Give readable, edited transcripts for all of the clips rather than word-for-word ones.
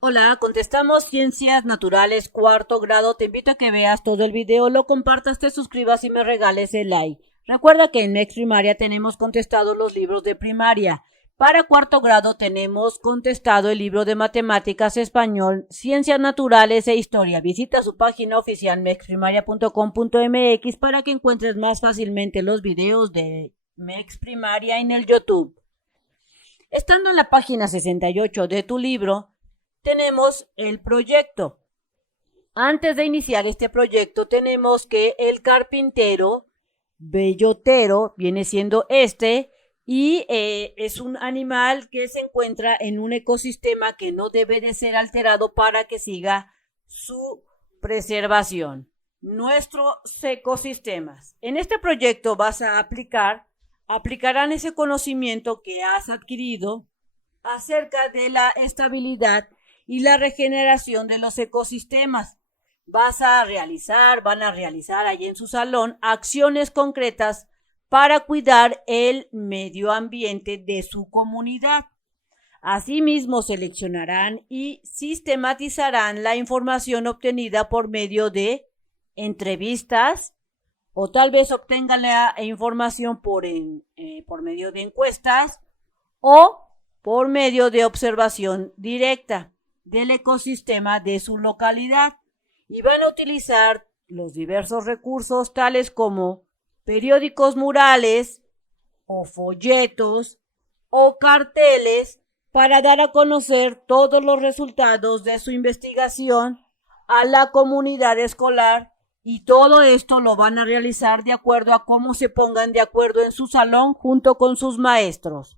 Hola, contestamos Ciencias Naturales, cuarto grado. Te invito a que veas todo el video, lo compartas, te suscribas y me regales el like. Recuerda que en Mex Primaria tenemos contestado los libros de primaria. Para cuarto grado tenemos contestado el libro de matemáticas, español, ciencias naturales e historia. Visita su página oficial mexprimaria.com.mx para que encuentres más fácilmente los videos de Mex Primaria en el YouTube. Estando en la página 68 de tu libro, tenemos el proyecto. Antes de iniciar este proyecto tenemos que el carpintero, bellotero, viene siendo y es un animal que se encuentra en un ecosistema que no debe de ser alterado para que siga su preservación. Nuestros ecosistemas. En este proyecto aplicarán ese conocimiento que has adquirido acerca de la estabilidad y la regeneración de los ecosistemas. Van a realizar allí en su salón acciones concretas para cuidar el medio ambiente de su comunidad. Asimismo, seleccionarán y sistematizarán la información obtenida por medio de entrevistas o tal vez obtengan la información por medio de encuestas o por medio de observación directa del ecosistema de su localidad y van a utilizar los diversos recursos tales como periódicos murales o folletos o carteles para dar a conocer todos los resultados de su investigación a la comunidad escolar, y todo esto lo van a realizar de acuerdo a cómo se pongan de acuerdo en su salón junto con sus maestros.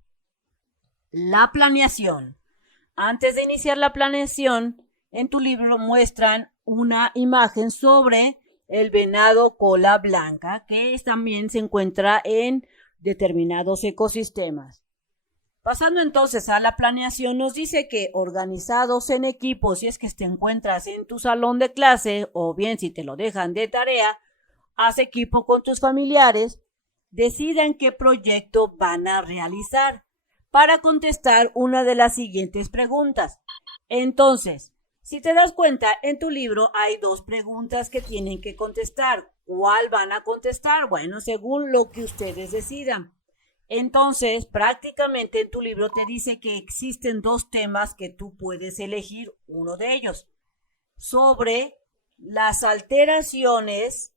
La planeación. Antes de iniciar la planeación, en tu libro muestran una imagen sobre el venado cola blanca, que también se encuentra en determinados ecosistemas. Pasando entonces a la planeación, nos dice que organizados en equipos, si es que te encuentras en tu salón de clase o bien si te lo dejan de tarea, haz equipo con tus familiares, decidan qué proyecto van a realizar para contestar una de las siguientes preguntas. Entonces, si te das cuenta, en tu libro hay dos preguntas que tienen que contestar. ¿Cuál van a contestar? Bueno, según lo que ustedes decidan. Entonces, prácticamente en tu libro te dice que existen dos temas que tú puedes elegir uno de ellos. Sobre las alteraciones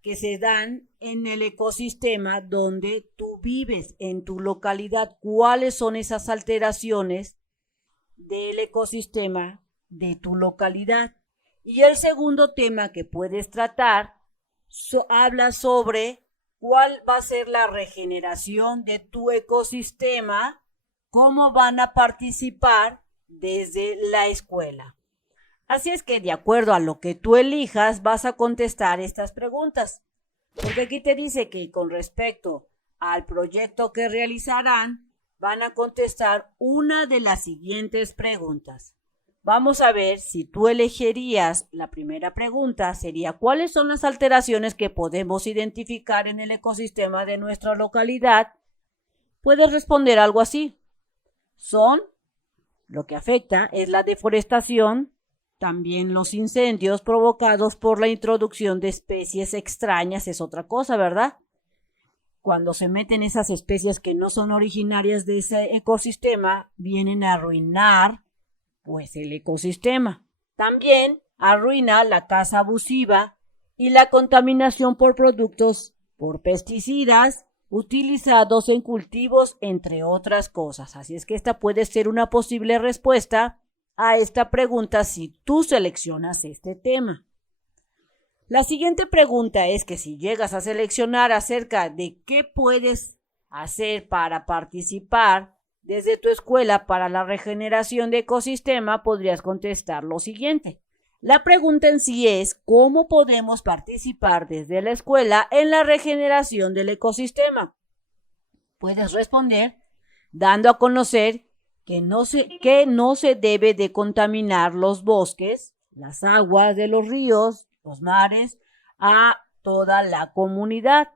que se dan en el ecosistema donde tú vives, en tu localidad. ¿Cuáles son esas alteraciones del ecosistema de tu localidad? Y el segundo tema que puedes tratar habla sobre cuál va a ser la regeneración de tu ecosistema, cómo van a participar desde la escuela. Así es que de acuerdo a lo que tú elijas vas a contestar estas preguntas. Porque aquí te dice que con respecto al proyecto que realizarán, van a contestar una de las siguientes preguntas. Vamos a ver si tú elegirías la primera pregunta, sería ¿cuáles son las alteraciones que podemos identificar en el ecosistema de nuestra localidad? Puedes responder algo así. Lo que afecta es la deforestación, también los incendios provocados por la introducción de especies extrañas, es otra cosa, ¿verdad? Cuando se meten esas especies que no son originarias de ese ecosistema, vienen a arruinar pues el ecosistema. También arruina la caza abusiva y la contaminación por productos, por pesticidas utilizados en cultivos, entre otras cosas. Así es que esta puede ser una posible respuesta a esta pregunta si tú seleccionas este tema. La siguiente pregunta es que si llegas a seleccionar acerca de qué puedes hacer para participar desde tu escuela para la regeneración de ecosistema, podrías contestar lo siguiente. La pregunta en sí es ¿cómo podemos participar desde la escuela en la regeneración del ecosistema? Puedes responder dando a conocer que no se debe de contaminar los bosques, las aguas de los ríos, los mares, a toda la comunidad.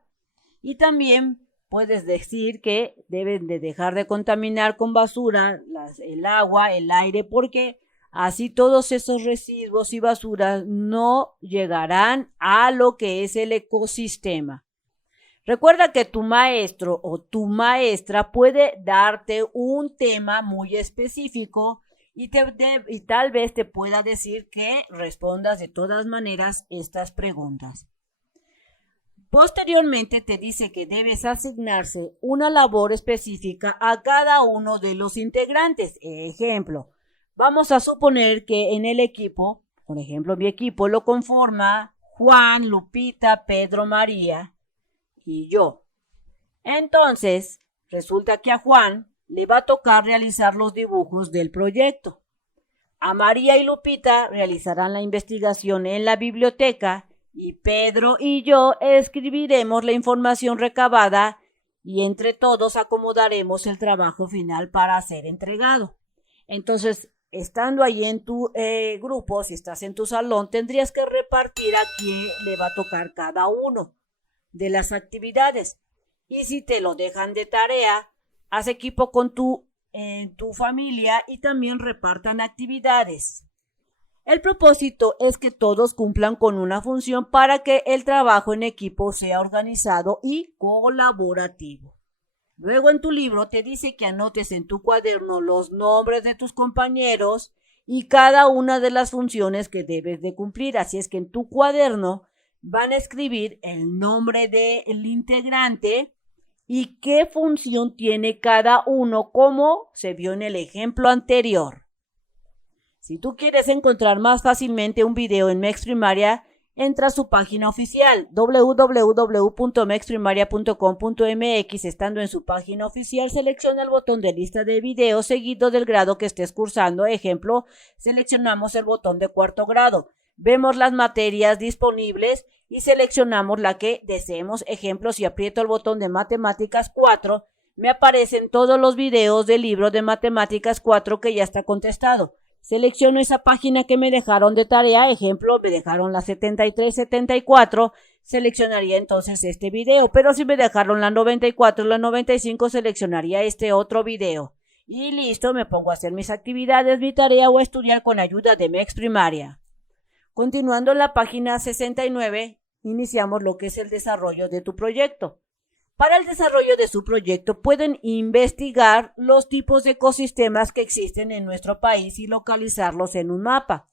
Y también puedes decir que deben de dejar de contaminar con basura el agua, el aire, porque Así todos esos residuos y basuras no llegarán a lo que es el ecosistema. Recuerda que tu maestro o tu maestra puede darte un tema muy específico y tal vez te pueda decir que respondas de todas maneras estas preguntas. Posteriormente te dice que debes asignarse una labor específica a cada uno de los integrantes. Ejemplo, vamos a suponer que en el equipo, por ejemplo, mi equipo lo conforma Juan, Lupita, Pedro, María y yo. Entonces, resulta que a Juan le va a tocar realizar los dibujos del proyecto. A María y Lupita realizarán la investigación en la biblioteca y Pedro y yo escribiremos la información recabada y entre todos acomodaremos el trabajo final para ser entregado. Entonces, estando ahí en tu grupo, si estás en tu salón, tendrías que repartir a quién le va a tocar cada uno de las actividades. Y si te lo dejan de tarea, haz equipo con tu familia y también repartan actividades. El propósito es que todos cumplan con una función para que el trabajo en equipo sea organizado y colaborativo. Luego en tu libro te dice que anotes en tu cuaderno los nombres de tus compañeros y cada una de las funciones que debes de cumplir. Así es que en tu cuaderno van a escribir el nombre del integrante y qué función tiene cada uno, como se vio en el ejemplo anterior. Si tú quieres encontrar más fácilmente un video en Mex Primaria, entra a su página oficial www.mexprimaria.com.mx. Estando en su página oficial, selecciona el botón de lista de videos seguido del grado que estés cursando. Ejemplo, seleccionamos el botón de cuarto grado. Vemos las materias disponibles y seleccionamos la que deseemos. Ejemplo, si aprieto el botón de Matemáticas 4, me aparecen todos los videos del libro de Matemáticas 4 que ya está contestado. Selecciono esa página que me dejaron de tarea. Ejemplo, me dejaron la 73-74. Seleccionaría entonces este video. Pero si me dejaron la 94 o la 95, seleccionaría este otro video. Y listo, me pongo a hacer mis actividades, mi tarea o a estudiar con ayuda de Mex Primaria. Continuando en la página 69, iniciamos lo que es el desarrollo de tu proyecto. Para el desarrollo de su proyecto pueden investigar los tipos de ecosistemas que existen en nuestro país y localizarlos en un mapa.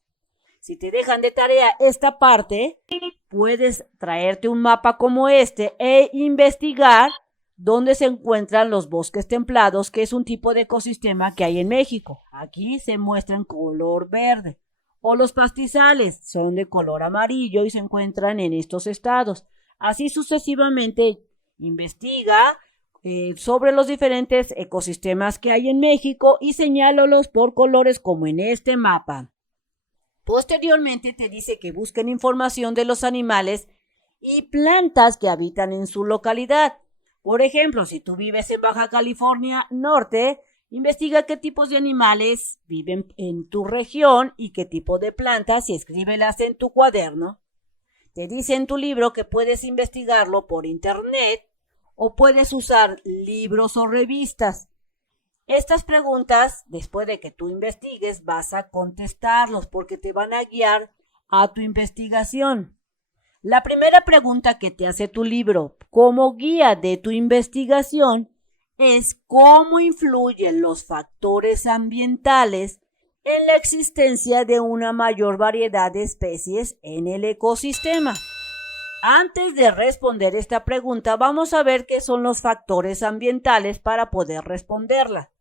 Si te dejan de tarea esta parte, puedes traerte un mapa como este e investigar dónde se encuentran los bosques templados, que es un tipo de ecosistema que hay en México. Aquí se muestra en color verde. O los pastizales son de color amarillo y se encuentran en estos estados. Así sucesivamente. Investiga sobre los diferentes ecosistemas que hay en México y señálalos por colores como en este mapa. Posteriormente te dice que busquen información de los animales y plantas que habitan en su localidad. Por ejemplo, si tú vives en Baja California Norte, investiga qué tipos de animales viven en tu región y qué tipo de plantas y escríbelas en tu cuaderno. Te dice en tu libro que puedes investigarlo por internet o puedes usar libros o revistas. Estas preguntas, después de que tú investigues, vas a contestarlos porque te van a guiar a tu investigación. La primera pregunta que te hace tu libro como guía de tu investigación es cómo influyen los factores ambientales en la existencia de una mayor variedad de especies en el ecosistema. Antes de responder esta pregunta, vamos a ver qué son los factores ambientales para poder responderla.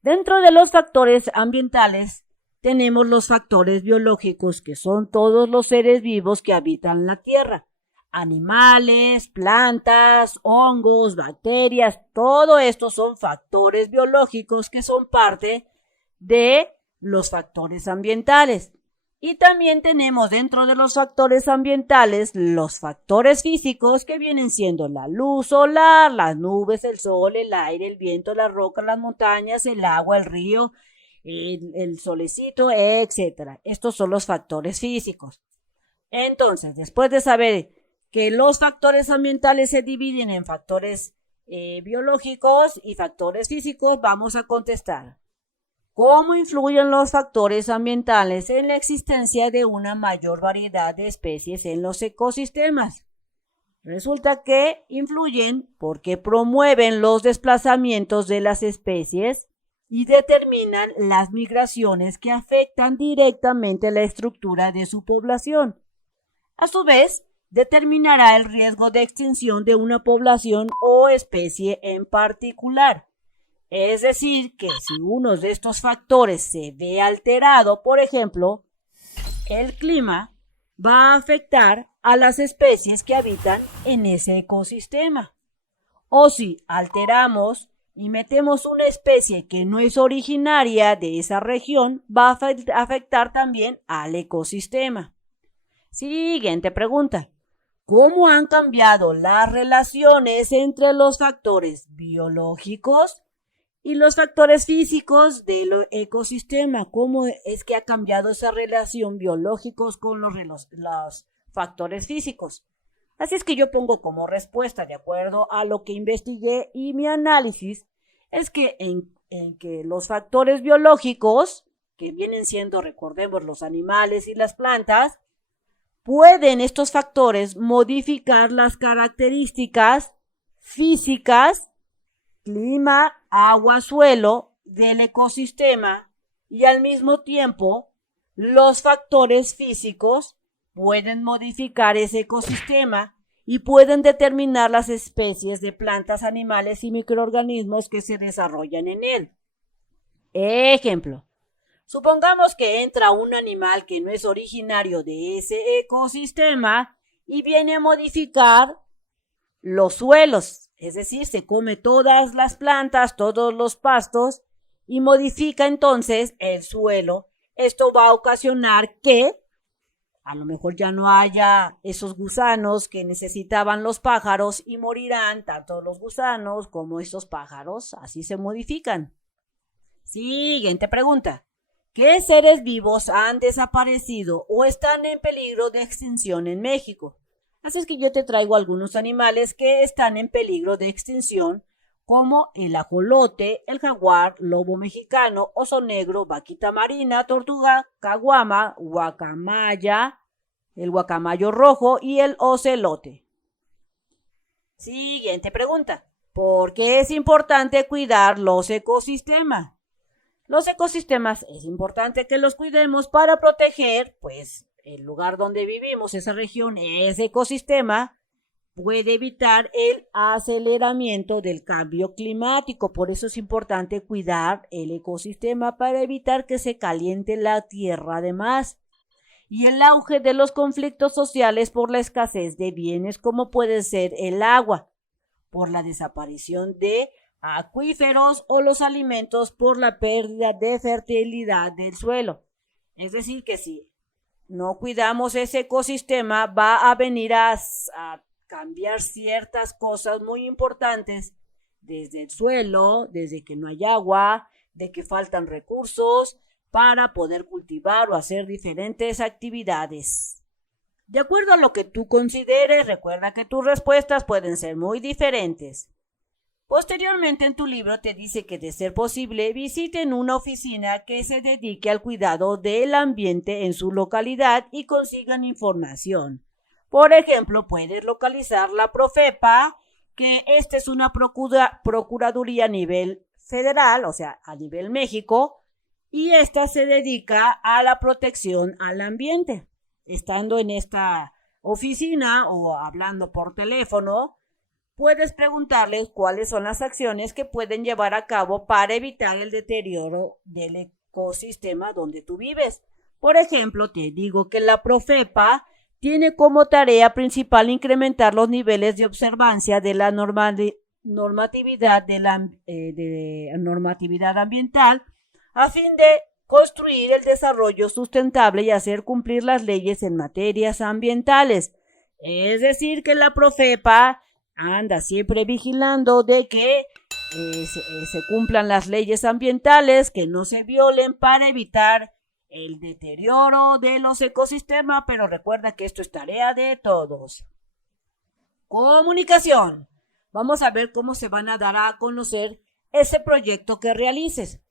Dentro de los factores ambientales tenemos los factores biológicos, que son todos los seres vivos que habitan la Tierra. Animales, plantas, hongos, bacterias, todo esto son factores biológicos que son parte de los factores ambientales. Y también tenemos dentro de los factores ambientales los factores físicos, que vienen siendo la luz solar, las nubes, el sol, el aire, el viento, las rocas, las montañas, el agua, el río, el solecito, etc. Estos son los factores físicos. Entonces, después de saber que los factores ambientales se dividen en factores biológicos y factores físicos, vamos a contestar. ¿Cómo influyen los factores ambientales en la existencia de una mayor variedad de especies en los ecosistemas? Resulta que influyen porque promueven los desplazamientos de las especies y determinan las migraciones que afectan directamente la estructura de su población. A su vez, determinará el riesgo de extinción de una población o especie en particular. Es decir, que si uno de estos factores se ve alterado, por ejemplo, el clima va a afectar a las especies que habitan en ese ecosistema. O si alteramos y metemos una especie que no es originaria de esa región, va a afectar también al ecosistema. Siguiente pregunta. ¿Cómo han cambiado las relaciones entre los factores biológicos y los factores físicos del ecosistema? ¿Cómo es que ha cambiado esa relación biológicos con los factores físicos? Así es que yo pongo como respuesta, de acuerdo a lo que investigué y mi análisis, es que en que los factores biológicos, que vienen siendo, recordemos, los animales y las plantas, pueden estos factores modificar las características físicas, clima, agua, suelo del ecosistema, y al mismo tiempo los factores físicos pueden modificar ese ecosistema y pueden determinar las especies de plantas, animales y microorganismos que se desarrollan en él. Ejemplo. Supongamos que entra un animal que no es originario de ese ecosistema y viene a modificar los suelos, es decir, se come todas las plantas, todos los pastos y modifica entonces el suelo. Esto va a ocasionar que a lo mejor ya no haya esos gusanos que necesitaban los pájaros y morirán tanto los gusanos como esos pájaros, así se modifican. Siguiente pregunta. ¿Qué seres vivos han desaparecido o están en peligro de extinción en México? Así es que yo te traigo algunos animales que están en peligro de extinción, como el ajolote, el jaguar, lobo mexicano, oso negro, vaquita marina, tortuga, caguama, guacamaya, el guacamayo rojo y el ocelote. Siguiente pregunta. ¿Por qué es importante cuidar los ecosistemas? Los ecosistemas es importante que los cuidemos para proteger, pues, el lugar donde vivimos, esa región, ese ecosistema, puede evitar el aceleramiento del cambio climático. Por eso es importante cuidar el ecosistema para evitar que se caliente la tierra de más. Y el auge de los conflictos sociales por la escasez de bienes como puede ser el agua, por la desaparición de acuíferos o los alimentos por la pérdida de fertilidad del suelo. Es decir, que si no cuidamos ese ecosistema va a venir a cambiar ciertas cosas muy importantes, desde el suelo, desde que no hay agua, de que faltan recursos para poder cultivar o hacer diferentes actividades. De acuerdo a lo que tú consideres, recuerda que tus respuestas pueden ser muy diferentes. Posteriormente en tu libro te dice que de ser posible visiten una oficina que se dedique al cuidado del ambiente en su localidad y consigan información. Por ejemplo, puedes localizar la Profepa, que esta es una procuraduría a nivel federal, o sea, a nivel México, y esta se dedica a la protección al ambiente. Estando en esta oficina o hablando por teléfono, puedes preguntarles cuáles son las acciones que pueden llevar a cabo para evitar el deterioro del ecosistema donde tú vives. Por ejemplo, te digo que la Profepa tiene como tarea principal incrementar los niveles de observancia de la normatividad ambiental a fin de construir el desarrollo sustentable y hacer cumplir las leyes en materias ambientales. Es decir, que la Profepa anda siempre vigilando de que se cumplan las leyes ambientales, que no se violen para evitar el deterioro de los ecosistemas, pero recuerda que esto es tarea de todos. Comunicación. Vamos a ver cómo se van a dar a conocer ese proyecto que realices.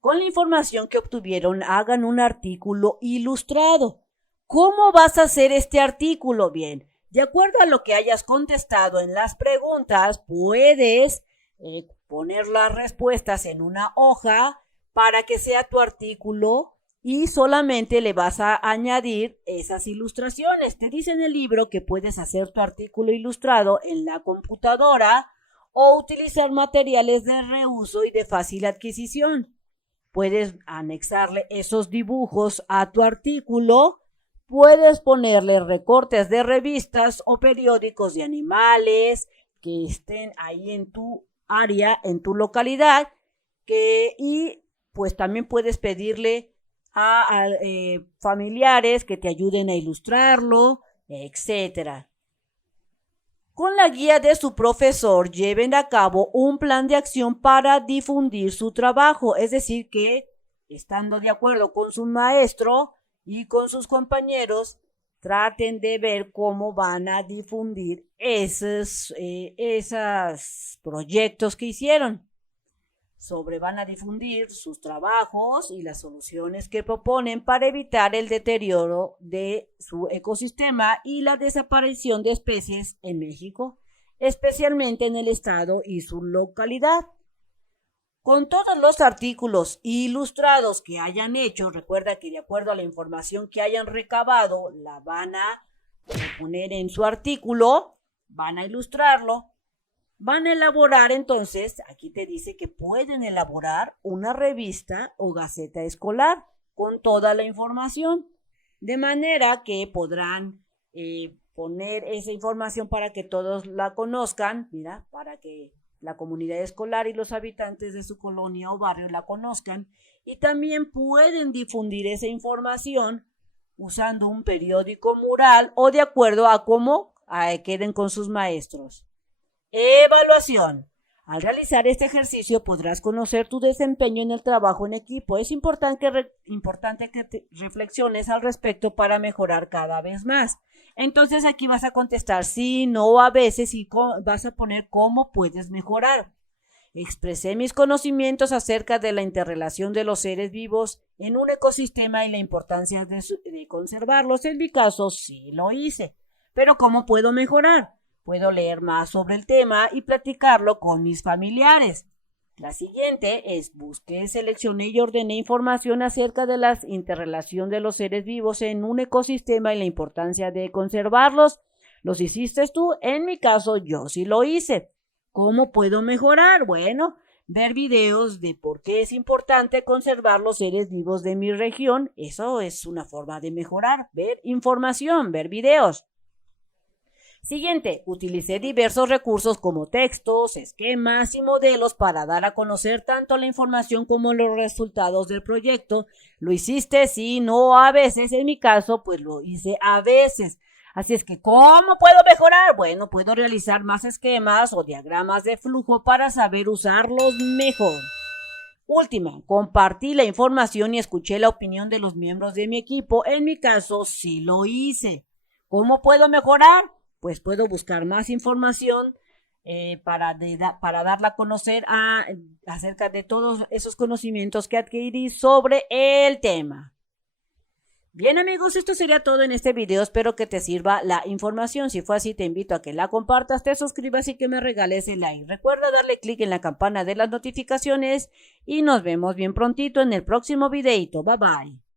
Con la información que obtuvieron, hagan un artículo ilustrado. ¿Cómo vas a hacer este artículo? Bien, de acuerdo a lo que hayas contestado en las preguntas, puedes poner las respuestas en una hoja para que sea tu artículo y solamente le vas a añadir esas ilustraciones. Te dice en el libro que puedes hacer tu artículo ilustrado en la computadora o utilizar materiales de reuso y de fácil adquisición. Puedes anexarle esos dibujos a tu artículo, puedes ponerle recortes de revistas o periódicos de animales que estén ahí en tu área, en tu localidad, y pues también puedes pedirle a familiares que te ayuden a ilustrarlo, etcétera. Con la guía de su profesor, lleven a cabo un plan de acción para difundir su trabajo, es decir, que estando de acuerdo con su maestro y con sus compañeros, traten de ver cómo van a difundir esos proyectos que hicieron. Van a difundir sus trabajos y las soluciones que proponen para evitar el deterioro de su ecosistema y la desaparición de especies en México, especialmente en el estado y su localidad. Con todos los artículos ilustrados que hayan hecho, recuerda que de acuerdo a la información que hayan recabado, la van a poner en su artículo, van a ilustrarlo. Van a elaborar entonces, aquí te dice que pueden elaborar una revista o gaceta escolar con toda la información, de manera que podrán poner esa información para que todos la conozcan, mira, para que la comunidad escolar y los habitantes de su colonia o barrio la conozcan, y también pueden difundir esa información usando un periódico mural o de acuerdo a cómo queden con sus maestros. Evaluación. Al realizar este ejercicio podrás conocer tu desempeño en el trabajo en equipo. Es importante que reflexiones al respecto para mejorar cada vez más. Entonces aquí vas a contestar sí, no, a veces y vas a poner cómo puedes mejorar. Expresé mis conocimientos acerca de la interrelación de los seres vivos en un ecosistema y la importancia de conservarlos. En mi caso sí lo hice. Pero ¿cómo puedo mejorar? Puedo leer más sobre el tema y platicarlo con mis familiares. La siguiente es: busqué, seleccioné y ordené información acerca de la interrelación de los seres vivos en un ecosistema y la importancia de conservarlos. ¿Los hiciste tú? En mi caso, yo sí lo hice. ¿Cómo puedo mejorar? Bueno, ver videos de por qué es importante conservar los seres vivos de mi región. Eso es una forma de mejorar. Ver información, ver videos. Siguiente, utilicé diversos recursos como textos, esquemas y modelos para dar a conocer tanto la información como los resultados del proyecto. ¿Lo hiciste? Sí, no, a veces. En mi caso, pues lo hice a veces. Así es que, ¿cómo puedo mejorar? Bueno, puedo realizar más esquemas o diagramas de flujo para saber usarlos mejor. Última, compartí la información y escuché la opinión de los miembros de mi equipo. En mi caso, sí lo hice. ¿Cómo puedo mejorar? Pues puedo buscar más información para darla a conocer acerca de todos esos conocimientos que adquirí sobre el tema. Bien, amigos, esto sería todo en este video. Espero que te sirva la información. Si fue así, te invito a que la compartas, te suscribas y que me regales el like. Recuerda darle clic en la campana de las notificaciones y nos vemos bien prontito en el próximo videito. Bye bye.